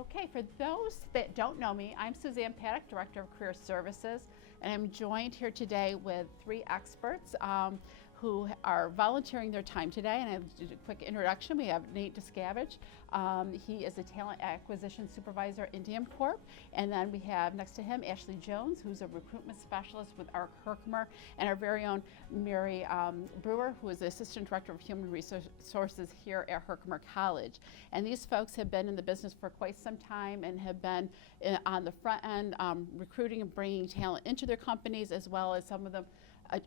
Okay, for those that don't know me, I'm Suzanne Paddock, Director of Career Services, and I'm joined here today with three experts who are volunteering their time today. And I'll do a quick introduction. We have Nate Discavage. He is a Talent Acquisition Supervisor at Indian Corp. And then we have next to him Ashley Jones, who's a Recruitment Specialist with ARC Herkimer, and our very own Mary Brewer, who is the Assistant Director of Human Resources here at Herkimer College. And these folks have been in the business for quite some time and have been on the front end recruiting and bringing talent into their companies, as well as some of them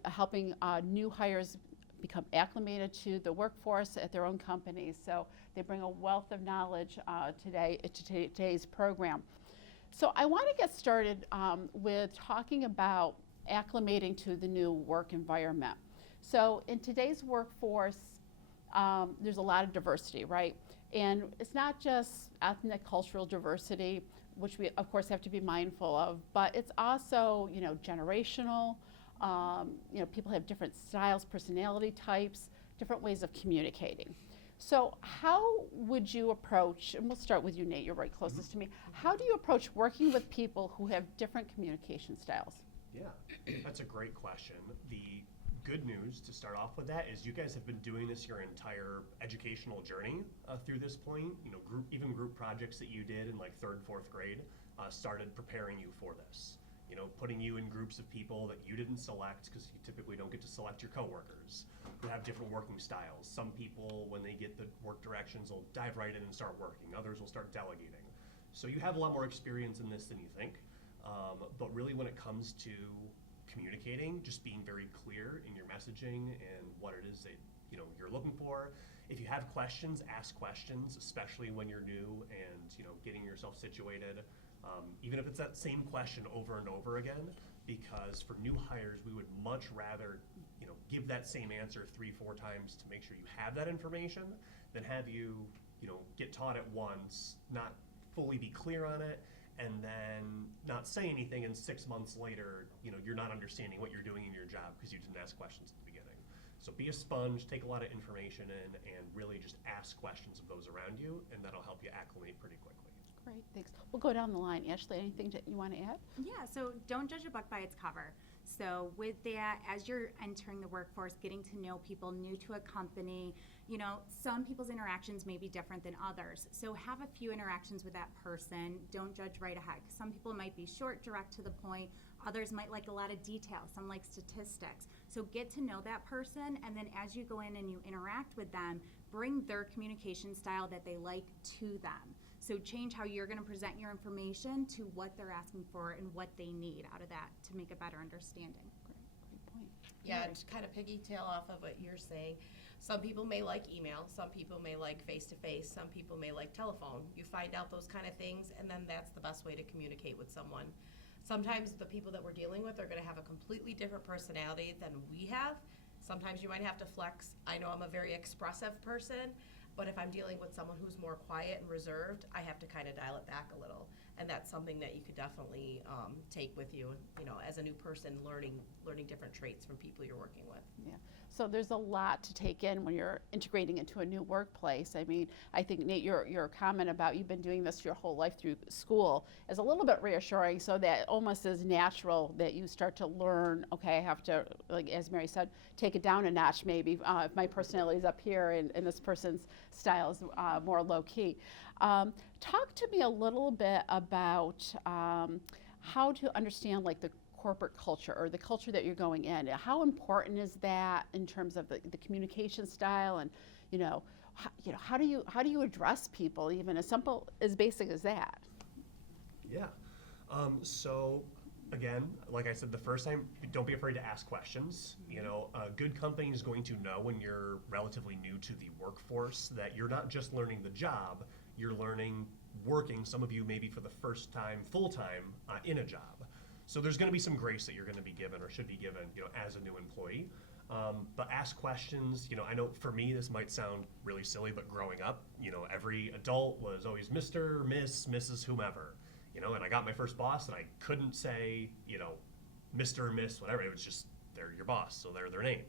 helping new hires become acclimated to the workforce at their own companies. So they bring a wealth of knowledge today to today's program. So I want to get started with talking about acclimating to the new work environment. So in today's workforce, there's a lot of diversity, right? And it's not just ethnic, cultural diversity, which we of course have to be mindful of, but it's also, generational. People have different styles, personality types, different ways of communicating. So how would you approach, and we'll start with you, Nate, you're right closest to me. How do you approach working with people who have different communication styles? Yeah, that's a great question. The good news to start off with that is you guys have been doing this your entire educational journey through this point. Group projects that you did in like 3rd, 4th grade started preparing you for this. Putting you in groups of people that you didn't select, because you typically don't get to select your coworkers, who have different working styles. Some people, when they get the work directions, will dive right in and start working. Others will start delegating. So you have a lot more experience in this than you think. But really when it comes to communicating, just being very clear in your messaging and what it is that you're looking for. If you have questions, ask questions, especially when you're new and getting yourself situated. Even if it's that same question over and over again, because for new hires, we would much rather, give that same answer 3-4 times to make sure you have that information than have you, get taught it once, not fully be clear on it, and then not say anything, and 6 months later, you're not understanding what you're doing in your job because you didn't ask questions at the beginning. So be a sponge, take a lot of information in, and really just ask questions of those around you, and that'll help you acclimate pretty quickly. Great, thanks. We'll go down the line. Ashley, anything that you want to add? Yeah, so don't judge a book by its cover. So with that, as you're entering the workforce, getting to know people new to a company, some people's interactions may be different than others. So have a few interactions with that person. Don't judge right ahead. Some people might be short, direct to the point. Others might like a lot of detail. Some like statistics. So get to know that person, and then as you go in and you interact with them, bring their communication style that they like to them. So change how you're going to present your information to what they're asking for and what they need out of that to make a better understanding. Great point. Yeah, and to kind of piggytail off of what you're saying, some people may like email, some people may like face-to-face, some people may like telephone. You find out those kind of things, and then that's the best way to communicate with someone. Sometimes the people that we're dealing with are going to have a completely different personality than we have. Sometimes you might have to flex. I know I'm a very expressive person, but if I'm dealing with someone who's more quiet and reserved, I have to kind of dial it back a little. And that's something that you could definitely take with you, as a new person, learning different traits from people you're working with. Yeah. So there's a lot to take in when you're integrating into a new workplace. I mean, I think, Nate, your comment about you've been doing this your whole life through school is a little bit reassuring, so that almost is natural that you start to learn, okay, I have to, like as Mary said, take it down a notch maybe if my personality is up here and this person's style is more low-key. Talk to me a little bit about how to understand like the corporate culture or the culture that you're going in. How important is that in terms of the communication style, and how do you address people, even as simple as basic as that? Yeah. So again, like I said the first time, don't be afraid to ask questions. A good company is going to know when you're relatively new to the workforce that you're not just learning the job, you're learning working, some of you maybe for the first time, full-time in a job. So there's going to be some grace that you're going to be given or should be given, as a new employee. But ask questions. I know for me this might sound really silly, but growing up, every adult was always Mr., Miss, Mrs., whomever. And I got my first boss, and I couldn't say, Mr. or Miss, whatever. It was just they're your boss, so they're their name.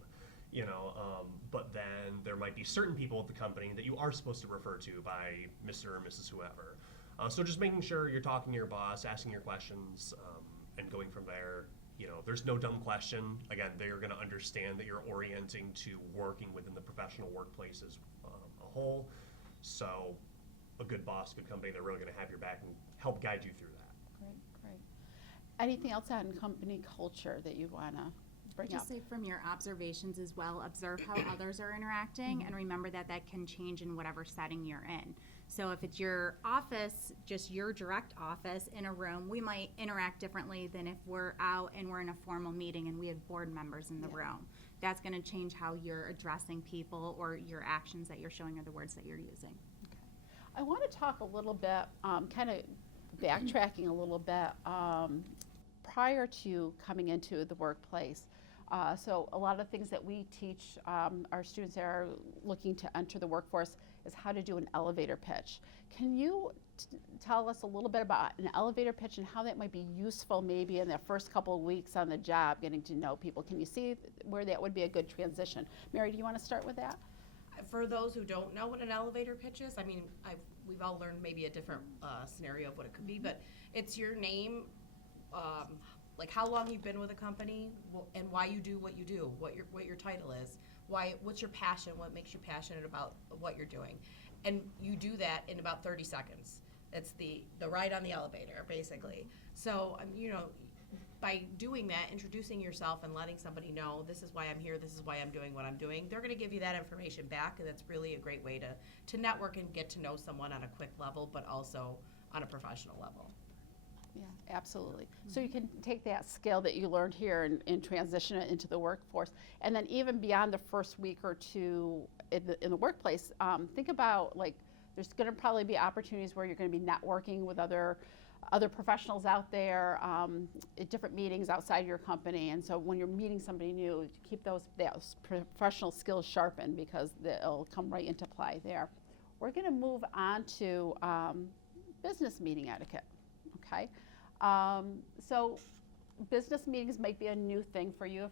But then there might be certain people at the company that you are supposed to refer to by Mr. or Mrs. whoever. So just making sure you're talking to your boss, asking your questions, and going from there. There's no dumb question. Again, they're going to understand that you're orienting to working within the professional workplace as a whole. So a good boss, good company, they're really going to have your back and help guide you through that. Great, great. Anything else on company culture that you want to bring up? Just say from your observations as well, observe how others are interacting, and remember that that can change in whatever setting you're in. So if it's your office, just your direct office in a room, we might interact differently than if we're out and we're in a formal meeting and we have board members in the room. That's going to change how you're addressing people or your actions that you're showing or the words that you're using. I want to talk a little bit, kind of backtracking a little bit, prior to coming into the workplace. So a lot of things that we teach our students that are looking to enter the workforce is how to do an elevator pitch. Can you tell us a little bit about an elevator pitch and how that might be useful maybe in the first couple of weeks on the job, getting to know people? Can you see where that would be a good transition? Mary, do you want to start with that? For those who don't know what an elevator pitch is, I mean, we've all learned maybe a different scenario of what it could be, but it's your name, like how long you've been with a company, and why you do, what your title is, what's your passion, what makes you passionate about what you're doing, and you do that in about 30 seconds. That's the ride on the elevator, basically. So by doing that, introducing yourself and letting somebody know, this is why I'm here, this is why I'm doing what I'm doing, they're going to give you that information back, and that's really a great way to network and get to know someone on a quick level, but also on a professional level. Yeah, absolutely. So you can take that skill that you learned here and transition it into the workforce. And then even beyond the first week or two in the workplace, think about, like, there's going to probably be opportunities where you're going to be networking with other professionals out there at different meetings outside your company. And so when you're meeting somebody new, keep those professional skills sharpened, because they'll come right into play there. We're going to move on to business meeting etiquette. Okay, so business meetings might be a new thing for you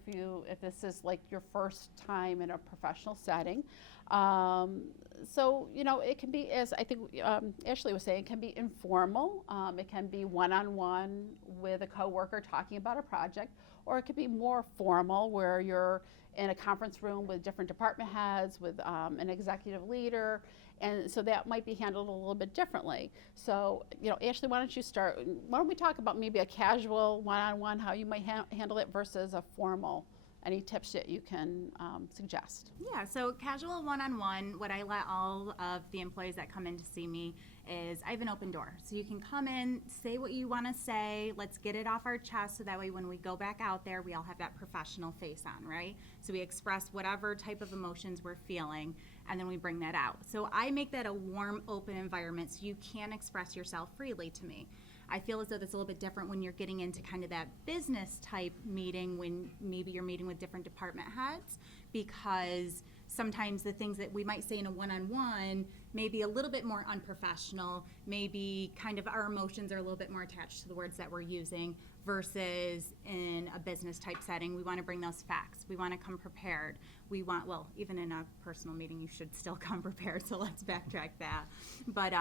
if this is like your first time in a professional setting. So it can be, as I think Ashley was saying, it can be informal. It can be one-on-one with a coworker talking about a project, or it could be more formal, where you're in a conference room with different department heads, with an executive leader. And so that might be handled a little bit differently. So, Ashley, why don't you start? Why don't we talk about maybe a casual one-on-one, how you might handle it, versus a formal? Any tips that you can suggest? Yeah, so casual one-on-one, what I let all of the employees that come in to see me is I have an open door. So you can come in, say what you want to say, let's get it off our chest, so that way when we go back out there, we all have that professional face on, right? So we express whatever type of emotions we're feeling, and then we bring that out. So I make that a warm, open environment so you can express yourself freely to me. I feel as though that's a little bit different when you're getting into kind of that business type meeting, when maybe you're meeting with different department heads, because sometimes the things that we might say in a one-on-one may be a little bit more unprofessional, maybe kind of our emotions are a little bit more attached to the words that we're using, versus in a business type setting, we want to bring those facts. We want to come prepared. We want, well, even in a personal meeting, you should still come prepared, so let's backtrack that. But,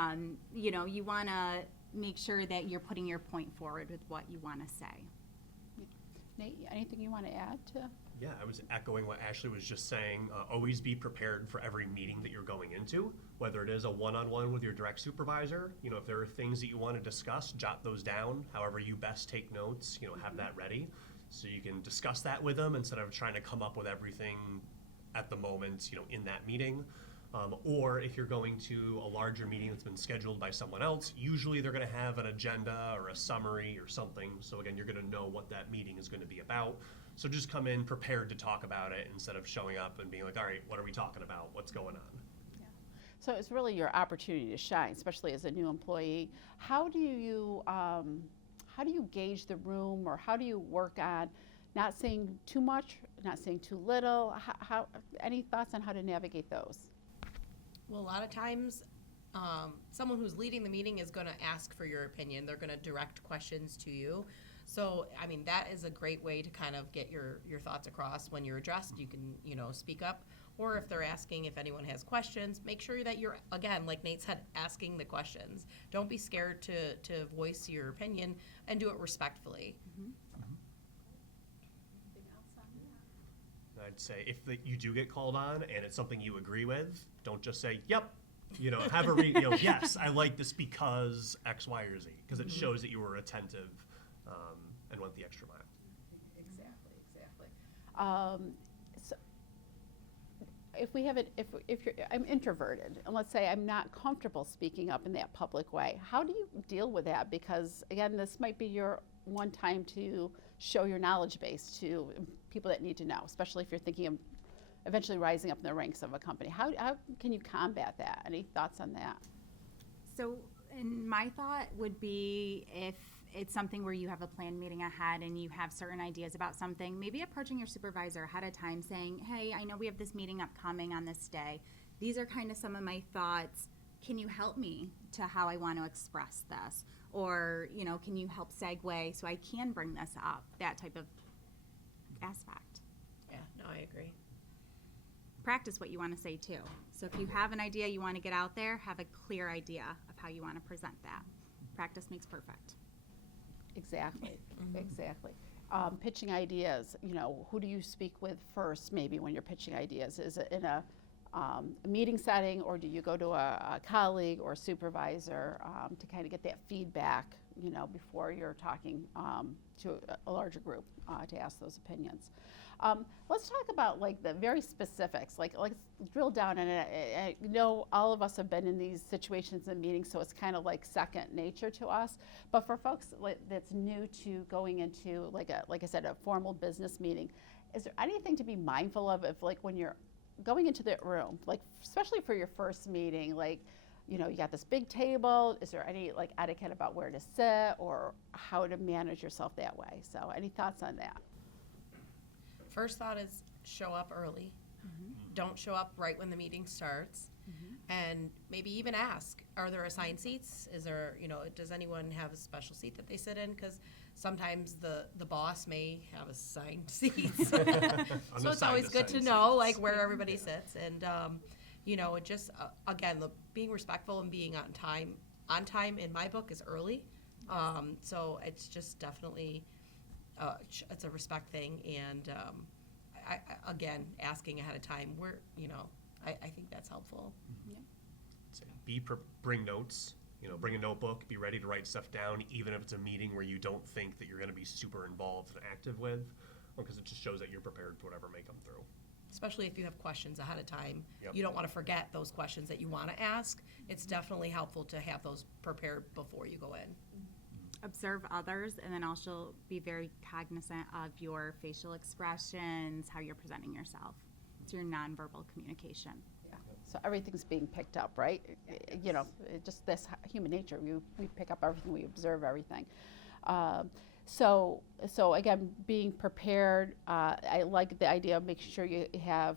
you want to make sure that you're putting your point forward with what you want to say. Nate, anything you want to add to? Yeah, I was echoing what Ashley was just saying. Always be prepared for every meeting that you're going into, whether it is a one-on-one with your direct supervisor. If there are things that you want to discuss, jot those down. However you best take notes, have that ready, so you can discuss that with them instead of trying to come up with everything at the moment, in that meeting. Or if you're going to a larger meeting that's been scheduled by someone else, usually they're going to have an agenda or a summary or something. So again, you're going to know what that meeting is going to be about. So just come in prepared to talk about it, instead of showing up and being like, all right, what are we talking about? What's going on? Yeah. So it's really your opportunity to shine, especially as a new employee. How do you gauge the room, or how do you work on not saying too much, not saying too little? How any thoughts on how to navigate those? Well, a lot of times, someone who's leading the meeting is going to ask for your opinion. They're going to direct questions to you. So, that is a great way to kind of get your thoughts across when you're addressed. You can, speak up. or if they're asking if anyone has questions, make sure that you're, again, like Nate said, asking the questions. Don't be scared to voice your opinion and do it respectfully. I'd say if you do get called on and it's something you agree with, don't just say, yep. Have a yes, I like this because X, Y, or Z, because it shows that you were attentive and went the extra mile. Exactly. So if we have it, if you're, I'm introverted, and let's say I'm not comfortable speaking up in that public way, how do you deal with that? Because again, this might be your one time to show your knowledge base to people that need to know, especially if you're thinking of eventually rising up in the ranks of a company. How can you combat that? Any thoughts on that? So, and my thought would be if it's something where you have a planned meeting ahead and you have certain ideas about something, maybe approaching your supervisor ahead of time saying, hey, I know we have this meeting upcoming on this day. These are kind of some of my thoughts. Can you help me to how I want to express this? Or, can you help segue so I can bring this up? That type of aspect. Yeah, no, I agree. Practice what you want to say too. So if you have an idea you want to get out there, have a clear idea of how you want to present that. Practice makes perfect. Exactly. Pitching ideas, who do you speak with first maybe when you're pitching ideas? Is it in a meeting setting, or do you go to a colleague or supervisor to kind of get that feedback, before you're talking to a larger group to ask those opinions? Let's talk about like the very specifics, like let's drill down in it. I know all of us have been in these situations and meetings, so it's kind of like second nature to us. But for folks that's new to going into like I said, a formal business meeting, is there anything to be mindful of if like when you're going into the room, like especially for your first meeting, like you got this big table, is there any like etiquette about where to sit or how to manage yourself that way? So any thoughts on that? First thought is show up early. Don't show up right when the meeting starts. And maybe even ask, are there assigned seats? Is there, does anyone have a special seat that they sit in? Because sometimes the boss may have assigned seats. So it's always good to know like where everybody sits. And, it just, again, being respectful and being on time in my book is early. So it's just definitely, it's a respect thing. And again, asking ahead of time, I think that's helpful. Bring notes, bring a notebook, be ready to write stuff down, even if it's a meeting where you don't think that you're going to be super involved and active with, because it just shows that you're prepared for whatever may come through. Especially if you have questions ahead of time. Yep. You don't want to forget those questions that you want to ask. It's definitely helpful to have those prepared before you go in. Observe others, and then also be very cognizant of your facial expressions, how you're presenting yourself. It's your nonverbal communication. So everything's being picked up, right? Just this human nature. We pick up everything, we observe everything. So again, being prepared. I like the idea of making sure you have,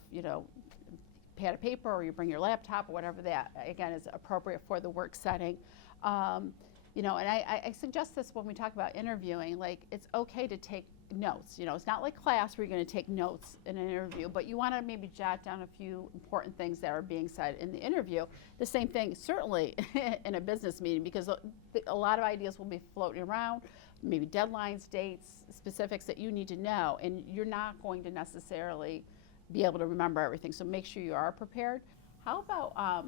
pad of paper, or you bring your laptop, or whatever that again is appropriate for the work setting. And I suggest this when we talk about interviewing. Like it's okay to take notes. It's not like class where you're going to take notes in an interview, but you want to maybe jot down a few important things that are being said in the interview. The same thing certainly in a business meeting, because a lot of ideas will be floating around, maybe deadlines, dates, specifics that you need to know, and you're not going to necessarily be able to remember everything. So make sure you are prepared. How about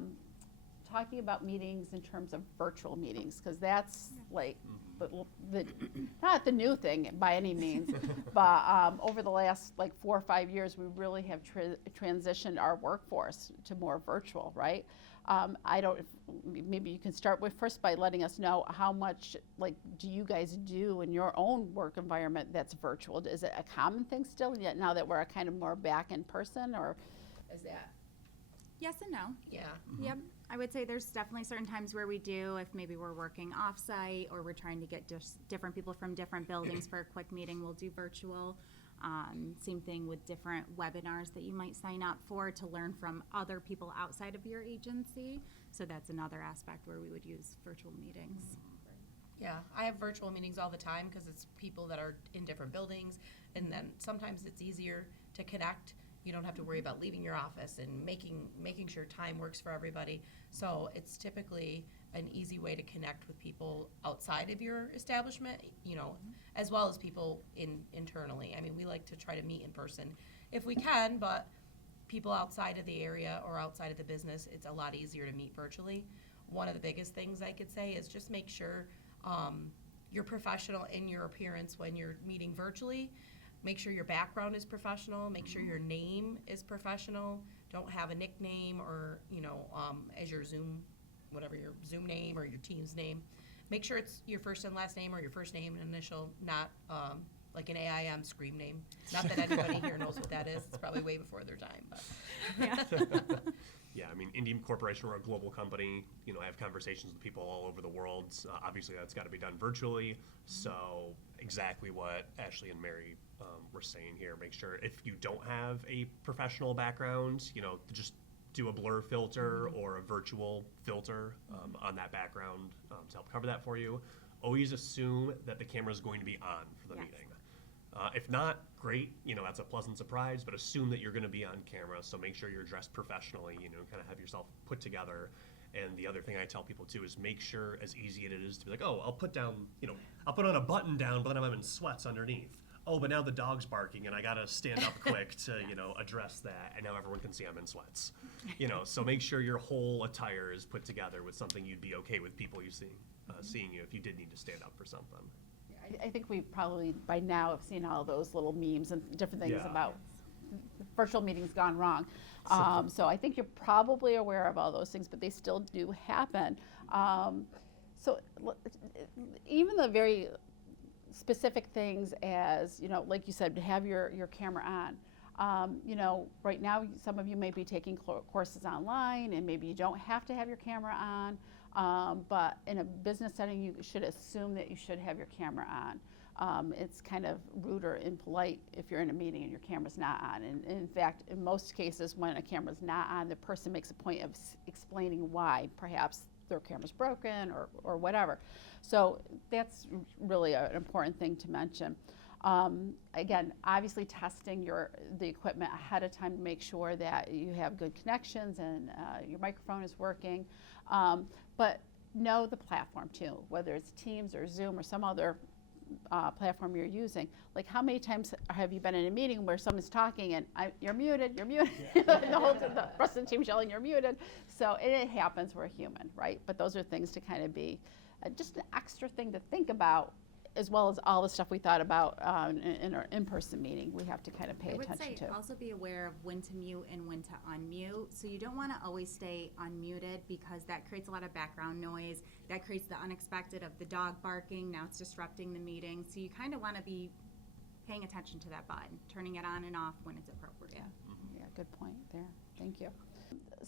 talking about meetings in terms of virtual meetings, because that's like the not the new thing by any means, but over the last like 4 or 5 years, we really have transitioned our workforce to more virtual, right? Maybe you can start with first by letting us know how much like do you guys do in your own work environment that's virtual? Is it a common thing still yet now that we're kind of more back in person, or is that? Yes and no. Yeah. Yep. I would say there's definitely certain times where we do, if maybe we're working off-site or we're trying to get different people from different buildings for a quick meeting, we'll do virtual. Same thing with different webinars that you might sign up for to learn from other people outside of your agency. So that's another aspect where we would use virtual meetings. Yeah, I have virtual meetings all the time because it's people that are in different buildings, and then sometimes it's easier to connect, You don't have to worry about leaving your office and making sure time works for everybody. So it's typically an easy way to connect with people outside of your establishment, you know, as well as people internally. I mean, we like to try to meet in person if we can, but people outside of the area or outside of the business, it's a lot easier to meet virtually. One of the biggest things I could say is just make sure you're professional in your appearance when you're meeting virtually. Make sure your background is professional. Make sure your name is professional. Don't have a nickname or, you know, as your Zoom, whatever your Zoom name or your team's name. Make sure it's your first and last name or your first name and initial, not like an AIM scream name. Not that anybody here knows what that is. It's probably way before their time. But. Yeah, I mean, Indian Corporation, we're a global company. You know, I have conversations with people all over the world. Obviously, that's got to be done virtually. So exactly what Ashley and Mary were saying here. Make sure if you don't have a professional background, you know, just do a blur filter or a virtual filter on that background to help cover that for you. Always assume that the camera is going to be on for the Yes. meeting. If not, great, you know, that's a pleasant surprise, but assume that you're going to be on camera, so make sure you're dressed professionally, you know, kind of have yourself put together. And the other thing I tell people too is make sure, as easy as it is to be like, oh, I'll put down, you know, I'll put on a button down, but then I'm in sweats underneath. Oh, but now the dog's barking and I got to stand up quick to, you know, address that, and now everyone can see I'm in sweats. You know, so make sure your whole attire is put together with something you'd be okay with people you seeing you if you did need to stand up for something. I think we probably by now have seen all those little memes and different things Yeah. about virtual meetings gone wrong. So I think you're probably aware of all those things, but they still do happen. Even the very specific things as, you know, like you said, to have your camera on. You know, right now, some of you may be taking courses online and maybe you don't have to have your camera on. But in a business setting, you should assume that you should have your camera on. It's kind of rude or impolite if you're in a meeting and your camera's not on. And in fact, in most cases, when a camera's not on, the person makes a point of explaining why. Perhaps their camera's broken or whatever. So that's really an important thing to mention. Again, obviously testing the equipment ahead of time to make sure that you have good connections and your microphone is working. But know the platform too, whether it's Teams or Zoom or some other platform you're using. Like, how many times have you been in a meeting where someone's talking and you're muted, the rest of the team's yelling, you're muted. So it happens, we're human, right? But those are things to kind of be just an extra thing to think about, as well as all the stuff we thought about in our in-person meeting. We have to kind of pay attention I would say to. also be aware of when to mute and when to unmute. So you don't want to always stay unmuted because that creates a lot of background noise. That creates the unexpected of the dog barking. Now it's disrupting the meeting. So you kind of want to be paying attention to that button, turning it on and off when it's appropriate. Yeah, good point there. Thank you.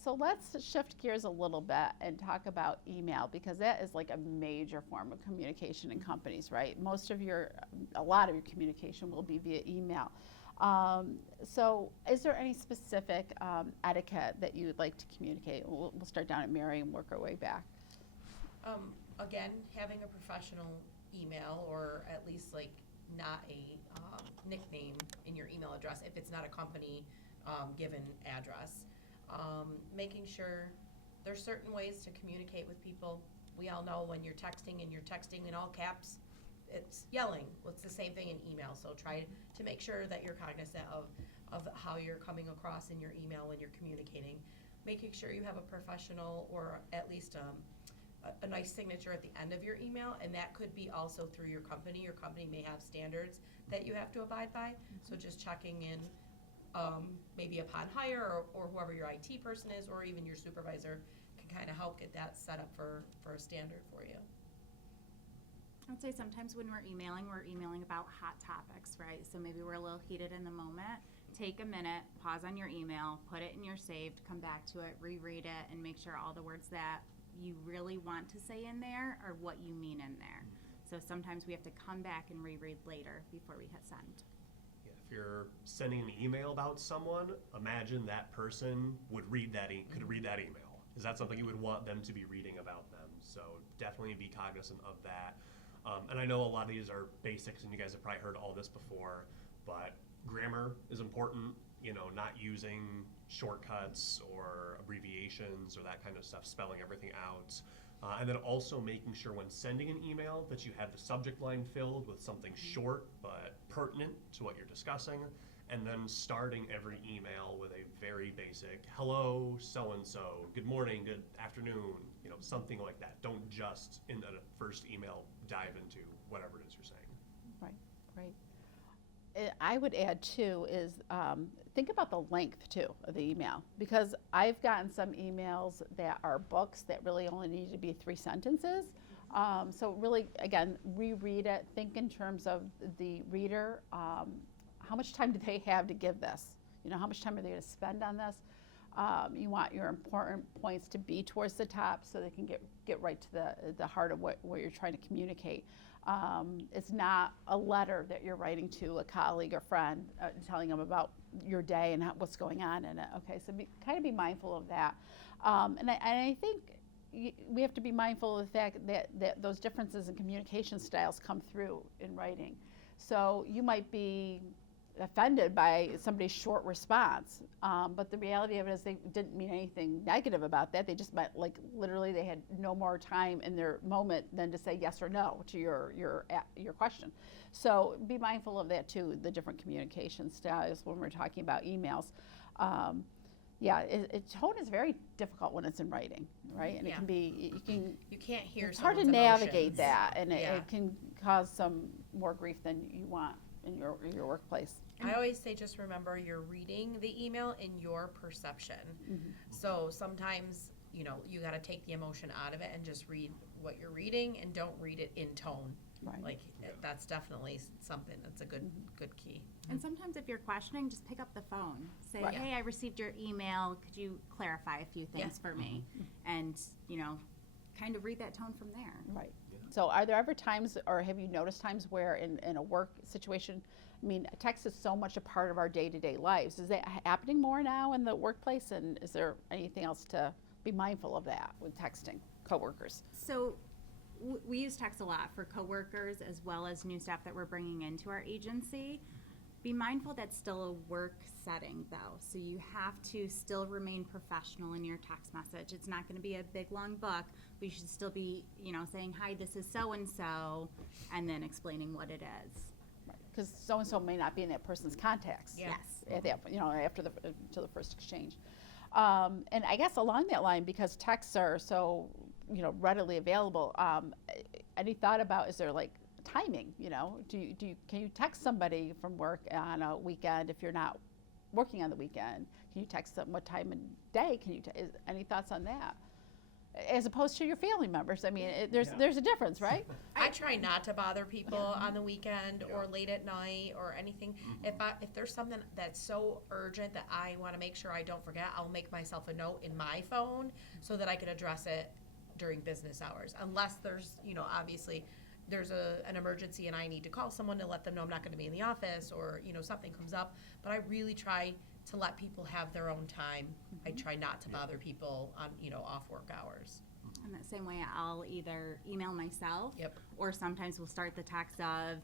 So let's shift gears a little bit and talk about email, because that is like a major form of communication in companies, right? A lot of your communication will be via email. So is there any specific etiquette that you would like to communicate? We'll start down at Mary and work our way back. Again, having a professional email, or at least like not a nickname in your email address if it's not a company given address. Making sure there's certain ways to communicate with people. We all know when you're texting and you're texting in all caps, it's yelling. Well, it's the same thing in email. So try to make sure that you're cognizant of how you're coming across in your email when you're communicating. Making sure you have a professional or at least a nice signature at the end of your email, and that could be also through your company. Your company may have standards that you have to abide by. So just checking in maybe upon hire or whoever your IT person is, or even your supervisor can kind of help get that set up for a standard for you. I would say sometimes when we're emailing about hot topics, right? So maybe we're a little heated in the moment. Take a minute, pause on your email, put it in your saved, come back to it, reread it, and make sure all the words that you really want to say in there are what you mean in there. So sometimes we have to come back and reread later before we hit send. If you're sending an email about someone, imagine that person could read that email. Is that something you would want them to be reading about them? So definitely be cognizant of that. And I know a lot of these are basics, and you guys have probably heard all this before, but grammar is important. not using shortcuts or abbreviations or that kind of stuff, spelling everything out. And then also making sure when sending an email that you have the subject line filled with something short but pertinent to what you're discussing. And then starting every email with a very basic, hello, so-and-so, good morning, good afternoon, something like that. Don't just, in the first email, dive into whatever it is you're saying. Right. I would add too is think about the length too of the email, because I've gotten some emails that are books that really only need to be 3 sentences. So really, again, reread it. Think in terms of the reader. How much time do they have to give this? How much time are they going to spend on this? You want your important points to be towards the top so they can get right to the heart of what you're trying to communicate. It's not a letter that you're writing to a colleague or friend telling them about your day and what's going on in it. Okay, so kind of be mindful of that. And I think we have to be mindful of the fact that those differences in communication styles come through in writing. So you might be offended by somebody's short response, but the reality of it is they didn't mean anything negative about that. They just meant, like, literally they had no more time in their moment than to say yes or no to your question. So be mindful of that too, the different communication styles when we're talking about emails. Tone is very difficult when it's in writing, right? And it can be, You can't hear it's hard to someone's navigate emotions. that, and Yeah. it can cause some more grief than you want in your workplace. I always say, just remember, you're reading the email in your perception. So sometimes, you gotta take the emotion out of it and just read what you're reading, and don't read it in tone. Right. Like, that's definitely something that's a good key. And sometimes if you're questioning, just pick up the phone. Say, Right. hey, I received your email. Could you clarify a few things for me? And, kind of read that tone from there. Right. So are there ever times, or have you noticed times where in a work situation, text is so much a part of our day-to-day lives. Is that happening more now in the workplace? And is there anything else to be mindful of that with texting coworkers? So we use text a lot for coworkers as well as new staff that we're bringing into our agency. Be mindful that's still a work setting though. So you have to still remain professional in your text message. It's not gonna be a big long book. We should still be, saying, hi, this is so-and-so, and then explaining what it is. Because so-and-so may not be in that person's contacts. Yeah. Yes. At that, after the first exchange. And I guess along that line, because texts are so, readily available, any thought about, is there like timing, can you text somebody from work on a weekend if you're not working on the weekend? Can you text them what time of day? Any thoughts on that? As opposed to your family members, there's a difference, right? I try not to bother people on the weekend or late at night or anything. If there's something that's so urgent that I want to make sure I don't forget, I'll make myself a note in my phone so that I can address it during business hours. Unless there's, obviously there's an emergency and I need to call someone to let them know I'm not going to be in the office, or, something comes up. But I really try to let people have their own time. I try not to bother people on, off work hours. In that same way, I'll either email myself, Yep. or sometimes we'll start the text of,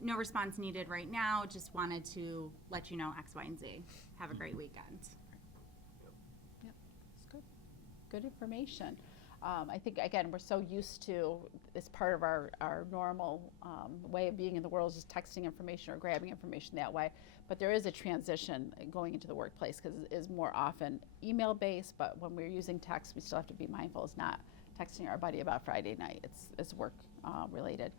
no response needed right now, just wanted to let you know X, Y, and Z. Have a great weekend. Yep, it's good. Good information. I think, again, we're so used to, it's part of our normal way of being in the world, is just texting information or grabbing information that way. But there is a transition going into the workplace, because it is more often email-based, but when we're using text, we still have to be mindful. It's not texting our buddy about Friday night. It's work related.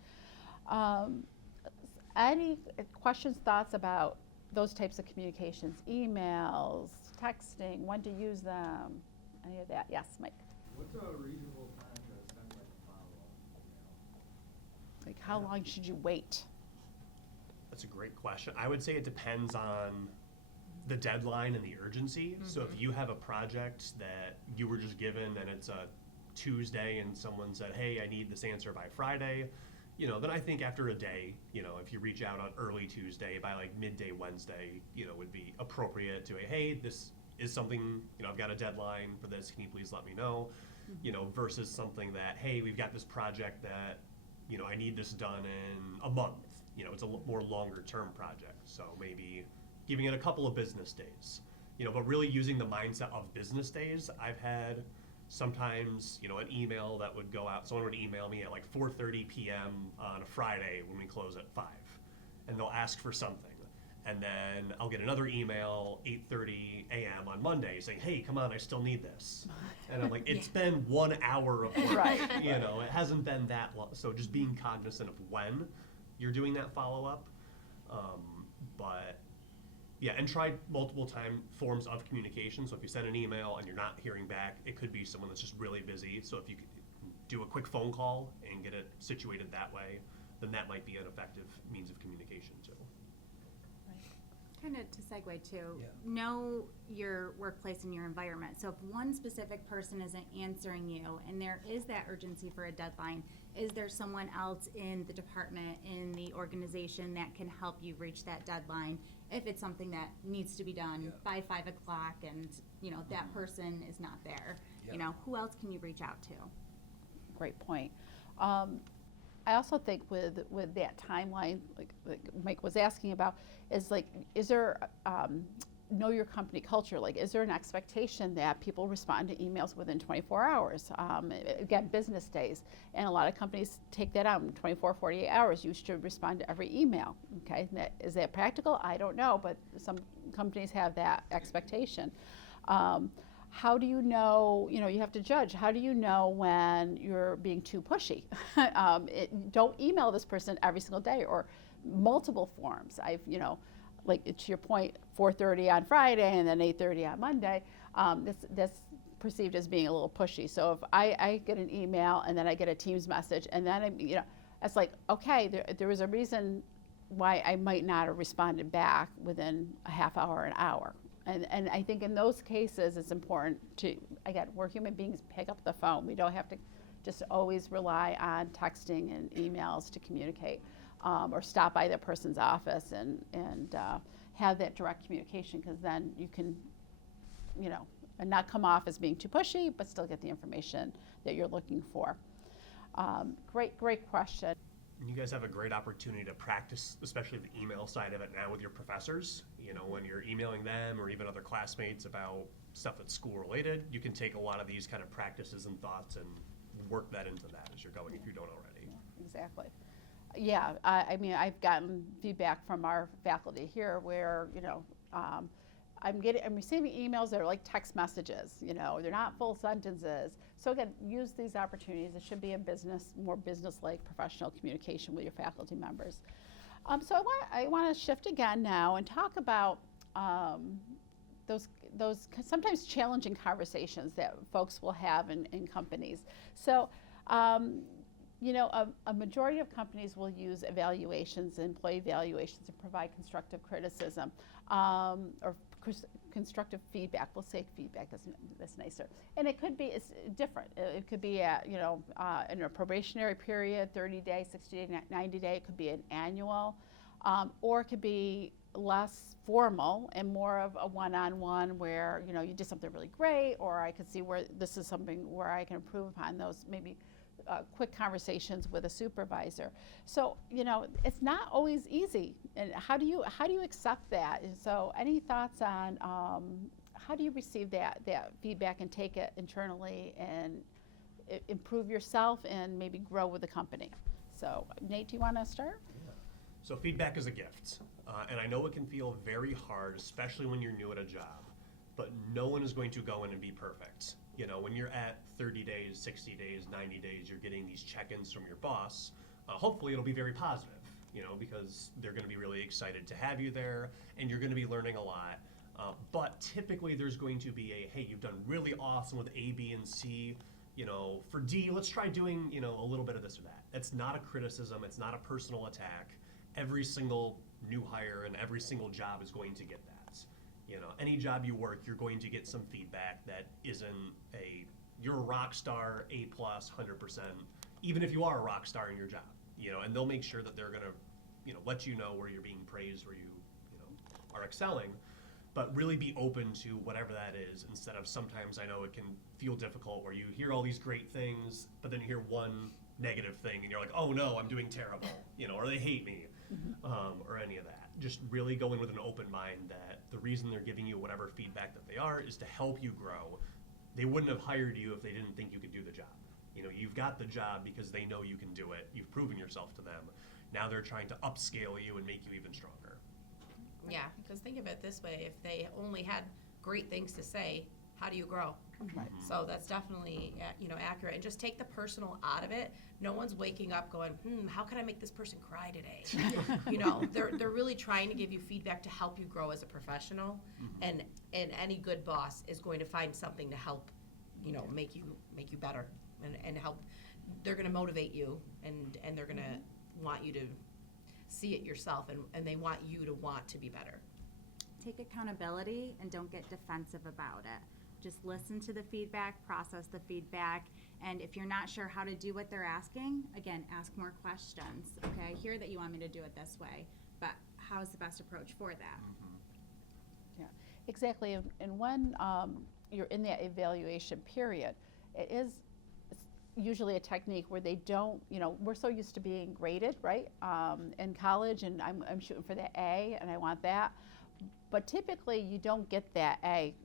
Any questions, thoughts about those types of communications? Emails, texting, when to use them, any of that? Yes, Mike? What's a reasonable time to send like a follow-up email? Like, how long should you wait? That's a great question. I would say it depends on the deadline and the urgency. So if you have a project that you were just given and it's a Tuesday and someone said, hey, I need this answer by Friday, then I think after a day, if you reach out on early Tuesday, by like midday Wednesday, would be appropriate to, hey, this is something, I've got a deadline for this, can you please let me know? Versus something that, hey, we've got this project that, I need this done in a month. It's a more longer term project. So maybe giving it a couple of business days, but really using the mindset of business days. I've had sometimes, an email that would go out, someone would email me at like 4:30 p.m. on a Friday when we close at 5, and they'll ask for something. And then I'll get another email 8:30 a.m. on Monday saying, hey, come on, I still need this. And I'm like, it's been 1 hour of work. Right. It hasn't been that long. So just being cognizant of when you're doing that follow-up. But yeah, and try multiple forms of communication. So if you send an email and you're not hearing back, it could be someone that's just really busy. So if you could do a quick phone call and get it situated that way, then that might be an effective means of communication too. Kind of to segue too, Yeah. know your workplace and your environment. So if one specific person isn't answering you and there is that urgency for a deadline, is there someone else in the department, in the organization that can help you reach that deadline if it's something that needs to be done Yeah. by 5 o'clock and, that person is not there? Yeah. Who else can you reach out to? Great point. I also think with that timeline, like Mike was asking about, is there know your company culture? Like, is there an expectation that people respond to emails within 24 hours? Again, business days, and a lot of companies take that out in 24, 48 hours. You should respond to every email. Okay, is that practical? I don't know, but some companies have that expectation. How do you know, you have to judge. How do you know when you're being too pushy? Don't email this person every single day or multiple forms. Like to your point, 4:30 on Friday and then 8:30 on Monday, that's perceived as being a little pushy. So if I get an email and then I get a Teams message and then, it's like, okay, there was a reason why I might not have responded back within a half hour, an hour. And I think in those cases, it's important to, again, we're human beings, pick up the phone. We don't have to just always rely on texting and emails to communicate, or stop by the person's office and have that direct communication, because then you can, and not come off as being too pushy, but still get the information that you're looking for. Great question. You guys have a great opportunity to practice, especially the email side of it now with your professors. When you're emailing them or even other classmates about stuff that's school related, you can take a lot of these kind of practices and thoughts and work that into that as you're going, if you don't already. Yeah, exactly. Yeah, I mean, I've gotten feedback from our faculty here where, I'm receiving emails that are like text messages, they're not full sentences. So again, use these opportunities. It should be a more business-like professional communication with your faculty members. So I want to shift again now and talk about those sometimes challenging conversations that folks will have in companies. So, a majority of companies will use evaluations, employee evaluations, to provide constructive criticism or constructive feedback. We'll say feedback, that's nicer. And it could be, it's different. It could be in a probationary period, 30 day, 60 day, 90 day. It could be an annual, or it could be less formal and more of a one-on-one where, you did something really great, or I could see where this is something where I can improve upon those, maybe quick conversations with a supervisor. So, it's not always easy. And how do you accept that? And so any thoughts on how do you receive that feedback and take it internally and improve yourself and maybe grow with the company? So Nate, do you want to start? So feedback is a gift. And I know it can feel very hard, especially when you're new at a job, but no one is going to go in and be perfect. When you're at 30 days, 60 days, 90 days, you're getting these check-ins from your boss. Hopefully it'll be very positive, because they're going to be really excited to have you there and you're going to be learning a lot. But typically there's going to be hey, you've done really awesome with A, B, and C. For D, let's try doing, a little bit of this or that. It's not a criticism. It's not a personal attack. Every single new hire and every single job is going to get that. Any job you work, you're going to get some feedback that isn't you're a rock star, A+, 100%, even if you are a rock star in your job, and they'll make sure that they're going to, let you know where you're being praised, where you are excelling, but really be open to whatever that is, instead of sometimes I know it can feel difficult where you hear all these great things, but then you hear one negative thing and you're like, oh no, I'm doing terrible, or they hate me. or any of that. Just really go in with an open mind that the reason they're giving you whatever feedback that they are is to help you grow. They wouldn't have hired you if they didn't think you could do the job. You know, you've got the job because they know you can do it. You've proven yourself to them. Now they're trying to upscale you and make you even stronger. Yeah, because think of it this way, if they only had great things to say, how do you grow? Right. So that's definitely, accurate. And just take the personal out of it. No one's waking up going, how can I make this person cry today? They're really trying to give you feedback to help you grow as a professional. And any good boss is going to find something to help, make you better and help. They're going to motivate you and they're going to want you to see it yourself and they want you to want to be better. Take accountability and don't get defensive about it. Just listen to the feedback, process the feedback, and if you're not sure how to do what they're asking, again, ask more questions. Okay, I hear that you want me to do it this way, but how is the best approach for that? Yeah, exactly. And when you're in that evaluation period, it is usually a technique where they don't, we're so used to being graded, right? In college, and I'm shooting for the A, and I want that. But typically, you don't get that A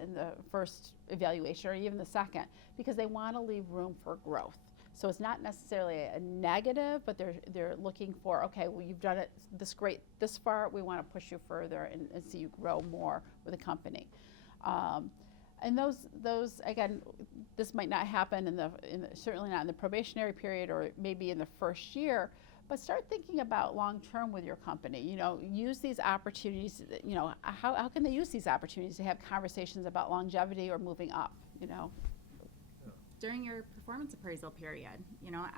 in the first evaluation or even the second because they want to leave room for growth. So it's not necessarily a negative, but they're looking for, okay, well, you've done it this far. We want to push you further and see you grow more with the company. And those again, this might not happen certainly not in the probationary period or maybe in the first year. But start thinking about long-term with your company. Use these opportunities. How can they use these opportunities to have conversations about longevity or moving up? During your performance appraisal period,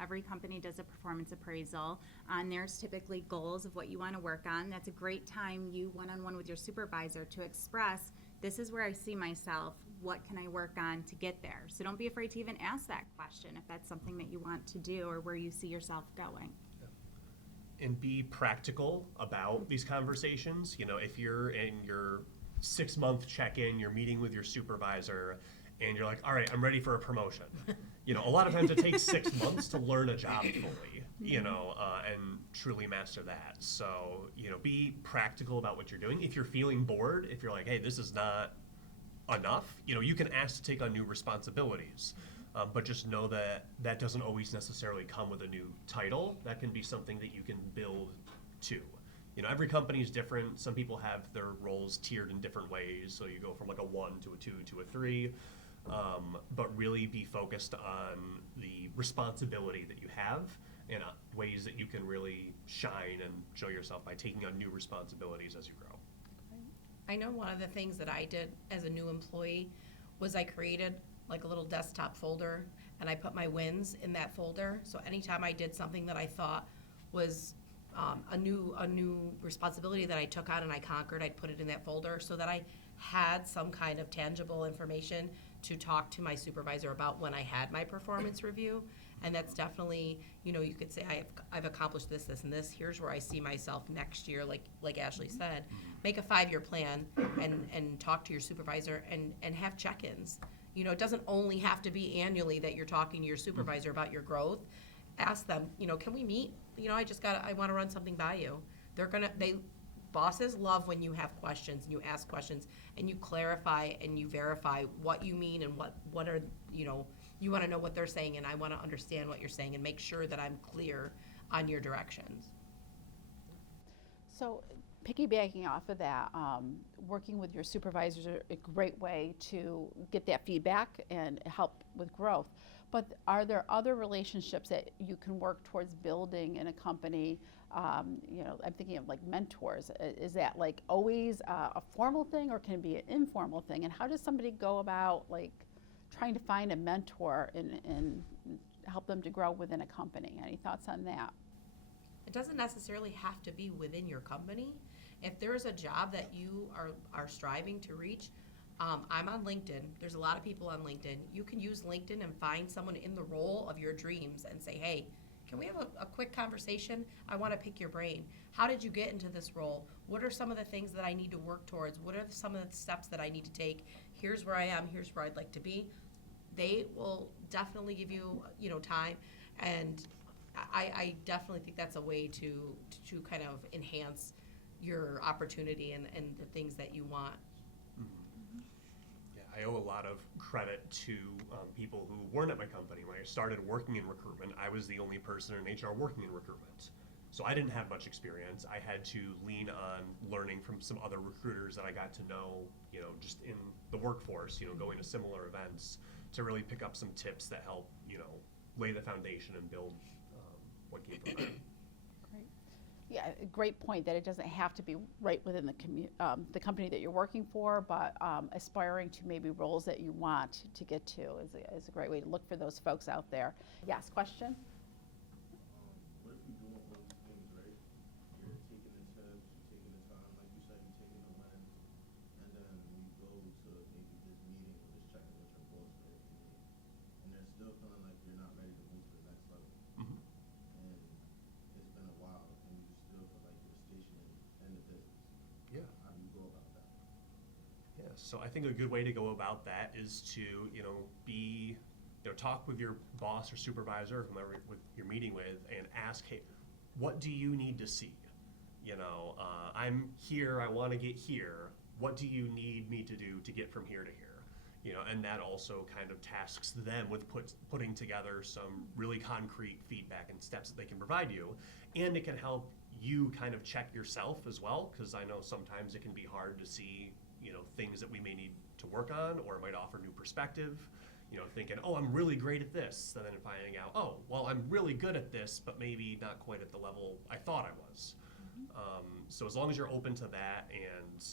every company does a performance appraisal. And there's typically goals of what you want to work on. That's a great time, you one-on-one with your supervisor, to express, this is where I see myself. What can I work on to get there? So don't be afraid to even ask that question if that's something that you want to do or where you see yourself going. And be practical about these conversations. If you're in your 6-month check-in, you're meeting with your supervisor, and you're like, all right, I'm ready for a promotion. A lot of times it takes 6 months to learn a job fully, and truly master that. So, be practical about what you're doing. If you're feeling bored, if you're like, hey, this is not enough, you can ask to take on new responsibilities. But just know that doesn't always necessarily come with a new title. That can be something that you can build to. Every company is different. Some people have their roles tiered in different ways. So you go from like a 1 to a 2 to a 3. But really be focused on the responsibility that you have and ways that you can really shine and show yourself by taking on new responsibilities as you grow. I know one of the things that I did as a new employee was I created like a little desktop folder, and I put my wins in that folder. So anytime I did something that I thought was a new responsibility that I took on and I conquered, I'd put it in that folder so that I had some kind of tangible information to talk to my supervisor about when I had my performance review. And that's definitely, you could say I've accomplished this, and this. Here's where I see myself next year, like Ashley said. Make a 5-year plan and talk to your supervisor and have check-ins. It doesn't only have to be annually that you're talking to your supervisor about your growth. Ask them, can we meet? I want to run something by you. Bosses love when you have questions and you ask questions and you clarify and you verify what you mean and what are, you want to know what they're saying, and I want to understand what you're saying and make sure that I'm clear on your directions. So piggybacking off of that, working with your supervisors is a great way to get that feedback and help with growth. But are there other relationships that you can work towards building in a company? I'm thinking of like mentors. Is that like always a formal thing, or can it be an informal thing? And how does somebody go about like trying to find a mentor and help them to grow within a company? Any thoughts on that? It doesn't necessarily have to be within your company. If there is a job that you are striving to reach, I'm on LinkedIn. There's a lot of people on LinkedIn. You can use LinkedIn and find someone in the role of your dreams and say, hey, can we have a quick conversation? I want to pick your brain. How did you get into this role? What are some of the things that I need to work towards? What are some of the steps that I need to take? Here's where I am. Here's where I'd like to be. They will definitely give you, time and I definitely think that's a way to kind of enhance your opportunity and the things that you want. Yeah, I owe a lot of credit to people who weren't at my company. When I started working in recruitment, I was the only person in HR working in recruitment. So I didn't have much experience. I had to lean on learning from some other recruiters that I got to know, just in the workforce, going to similar events to really pick up some tips that help, lay the foundation and build what came from that. Great. Yeah, a great point that it doesn't have to be right within the company that you're working for, but aspiring to maybe roles that you want to get to is a great way to look for those folks out there. Yes, question? What if you're doing all these things, right? You're taking the tips, you're taking the time, like you said, you're taking the lens, and then you go to maybe this meeting or this check-in with your boss, right? And they're still feeling like you're not ready to move to the next level. Mhm. And it's been a while, and you still feel like you're stationary in the business. Yeah. How do you go about that? Yeah, so I think a good way to go about that is to, talk with your boss or supervisor, whomever you're meeting with, and ask, hey, what do you need to see? I'm here, I want to get here. What do you need me to do to get from here to here? And that also kind of tasks them with putting together some really concrete feedback and steps that they can provide you. And it can help you kind of check yourself as well, because I know sometimes it can be hard to see, things that we may need to work on, or it might offer new perspective. Thinking, oh, I'm really great at this, and then finding out, oh, well, I'm really good at this, but maybe not quite at the level I thought I was. So as long as you're open to that and,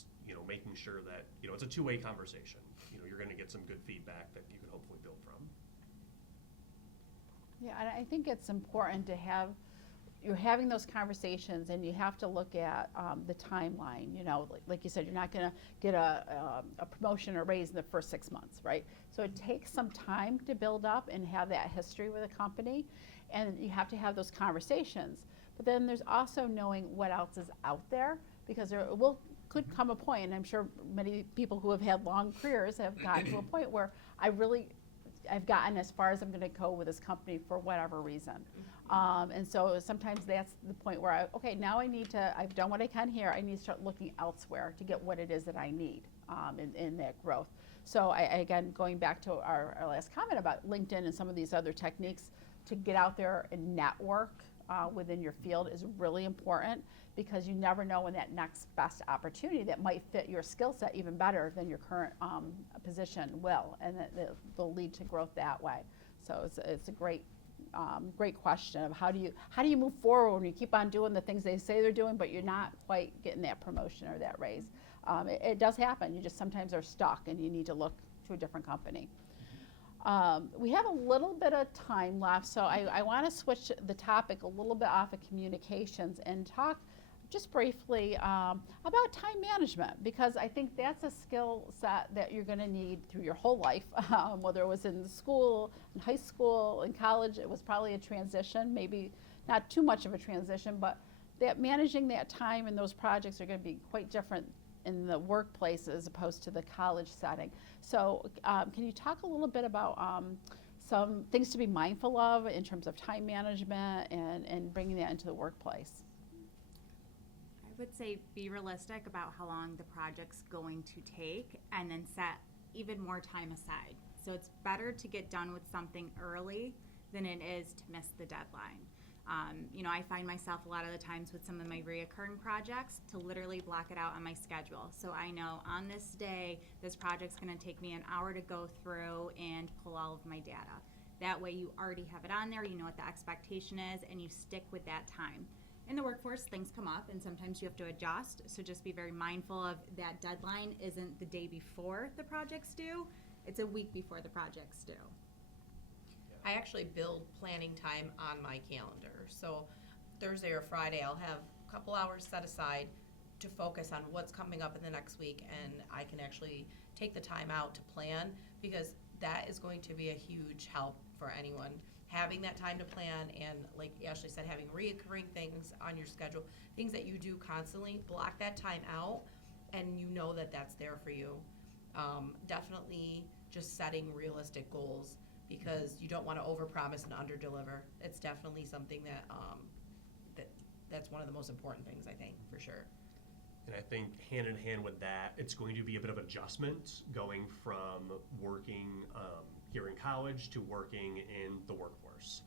making sure that, it's a two-way conversation, you're going to get some good feedback that you can hopefully build from. Yeah, and I think it's important to have, you're having those conversations and you have to look at the timeline, like you said, you're not gonna get a promotion or raise in the first 6 months, right? So it takes some time to build up and have that history with a company, and you have to have those conversations. But then there's also knowing what else is out there, because could come a point, and I'm sure many people who have had long careers have gotten to a point where I've gotten as far as I'm gonna go with this company for whatever reason. And so sometimes that's the point where now I've done what I can here, I need to start looking elsewhere to get what it is that I need in that growth. So again, going back to our last comment about LinkedIn and some of these other techniques to get out there and network within your field is really important, because you never know when that next best opportunity that might fit your skill set even better than your current position will, and that will lead to growth that way. So it's a great question of how do you move forward when you keep on doing the things they say they're doing, but you're not quite getting that promotion or that raise. It does happen. You just sometimes are stuck and you need to look to a different company. We have a little bit of time left, so I want to switch the topic a little bit off of communications and talk just briefly about time management, because I think that's a skill set that you're going to need through your whole life, whether it was in school, in high school, in college. It was probably a transition, maybe not too much of a transition, but that managing that time and those projects are going to be quite different in the workplace as opposed to the college setting. So can you talk a little bit about some things to be mindful of in terms of time management and bringing that into the workplace? I would say be realistic about how long the project's going to take, and then set even more time aside. So it's better to get done with something early than it is to miss the deadline. I find myself a lot of the times with some of my reoccurring projects to literally block it out on my schedule. So I know on this day, this project's gonna take me an hour to go through and pull all of my data. That way you already have it on there, you know what the expectation is, and you stick with that time. In the workforce, things come up and sometimes you have to adjust, so just be very mindful of that deadline isn't the day before the project's due, it's a week before the project's due. I actually build planning time on my calendar. So Thursday or Friday, I'll have a couple hours set aside to focus on what's coming up in the next week, and I can actually take the time out to plan, because that is going to be a huge help for anyone. Having that time to plan, and like Ashley said, having reoccurring things on your schedule, things that you do constantly, block that time out and you know that that's there for you. Definitely just setting realistic goals. because you don't want to overpromise and underdeliver. It's definitely something that, that's one of the most important things, I think, for sure. And I think hand in hand with that, it's going to be a bit of adjustment going from working here in college to working in the workforce.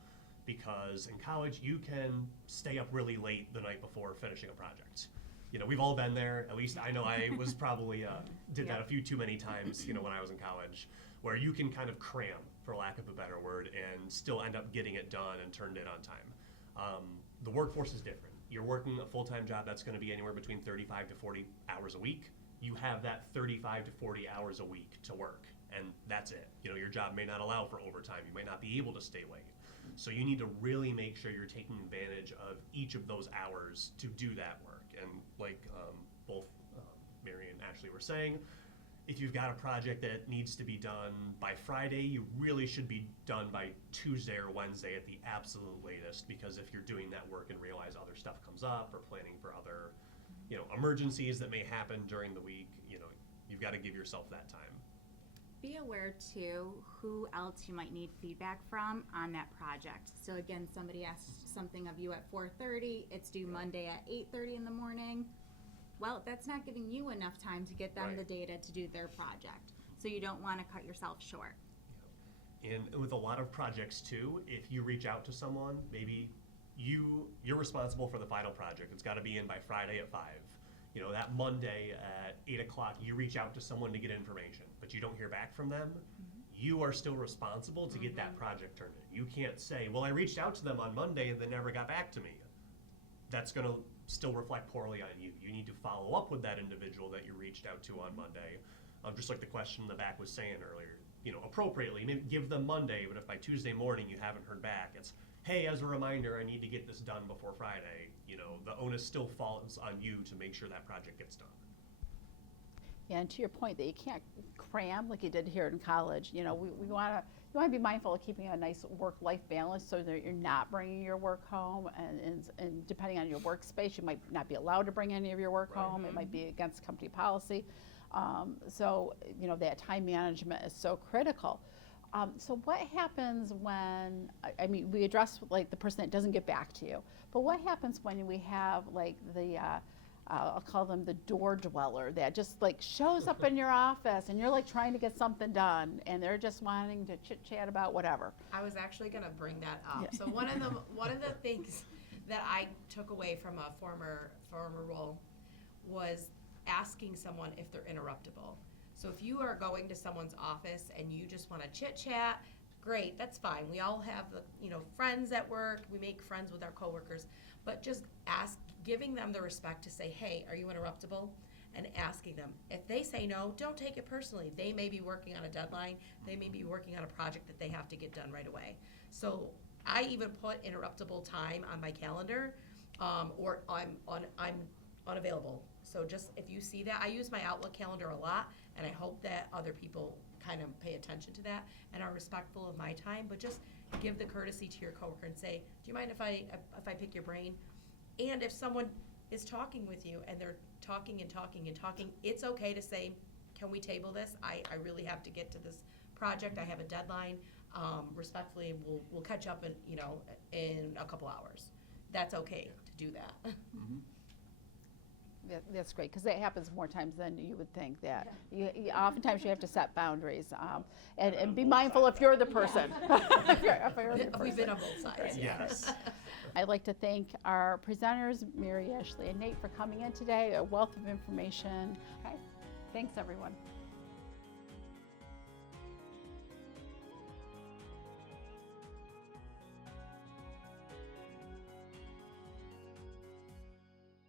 Because in college, you can stay up really late the night before finishing a project. You know, we've all been there. At least I know I was probably did that a few too many times. You know, when I was in college, where you can kind of cram, for lack of a better word, and still end up getting it done and turned in on time. The workforce is different. You're working a full-time job that's going to be anywhere between 35 to 40 hours a week. You have that 35 to 40 hours a week to work, and that's it. You know, your job may not allow for overtime. You might not be able to stay late. So you need to really make sure you're taking advantage of each of those hours to do that work. And like both Mary and Ashley were saying, if you've got a project that needs to be done by Friday, you really should be done by Tuesday or Wednesday at the absolute latest, because if you're doing that work and realize other stuff comes up or planning for other, you know, emergencies that may happen during the week, you know, you've got to give yourself that time. Be aware too who else you might need feedback from on that project. So again, somebody asks something of you at 4:30, it's due Monday at 8:30 in the morning. Well, that's not giving you enough time to get them Right. the data to do their project. So you don't want to cut yourself short. And with a lot of projects too, if you reach out to someone, maybe you're responsible for the final project. It's got to be in by Friday at 5. You know, that Monday at 8 o'clock, you reach out to someone to get information, but you don't hear back from them. You are still responsible to get that project turned in. You can't say, well, I reached out to them on Monday and they never got back to me. That's going to still reflect poorly on you. You need to follow up with that individual that you reached out to on Monday. Just like the question in the back was saying earlier, you know, appropriately, maybe give them Monday, but if by Tuesday morning you haven't heard back, it's, hey, as a reminder, I need to get this done before Friday. You know, the onus still falls on you to make sure that project gets done. Yeah, and to your point that you can't cram like you did here in college, you know, you want to be mindful of keeping a nice work-life balance so that you're not bringing your work home, and depending on your workspace, you might not be allowed to bring any of your work Right. home. It might be against company policy. So, you know, that time management is so critical. So what happens when, I mean, we address like the person that doesn't get back to you, but what happens when we have like the, I'll call them the door dweller that just like shows up in your office and you're like trying to get something done and they're just wanting to chit chat about whatever. I was actually gonna bring that up. Yeah. So one of the things that I took away from a former role was asking someone if they're interruptible. So if you are going to someone's office and you just want to chit chat, great, that's fine. We all have, you know, friends at work. We make friends with our coworkers, but just giving them the respect to say, hey, are you interruptible? And asking them. If they say no, don't take it personally. They may be working on a deadline. They may be working on a project that they have to get done right away. So I even put interruptible time on my calendar, or I'm unavailable. So just if you see that, I use my Outlook calendar a lot, and I hope that other people kind of pay attention to that and are respectful of my time. But just give the courtesy to your coworker and say, do you mind if I pick your brain? And if someone is talking with you and they're talking and talking and talking, it's okay to say, can we table this? I really have to get to this project. I have a deadline. Respectfully, we'll catch up in a couple hours. That's okay to do that. That's great, because that happens more times than you would think. That oftentimes you have to set boundaries, and be both mindful sides if you're of the that. person. if you're the We've been person. on both sides. Yes. I'd like to thank our presenters, Mary, Ashley, and Nate, for coming in today. A wealth of information. Okay. Thanks, everyone.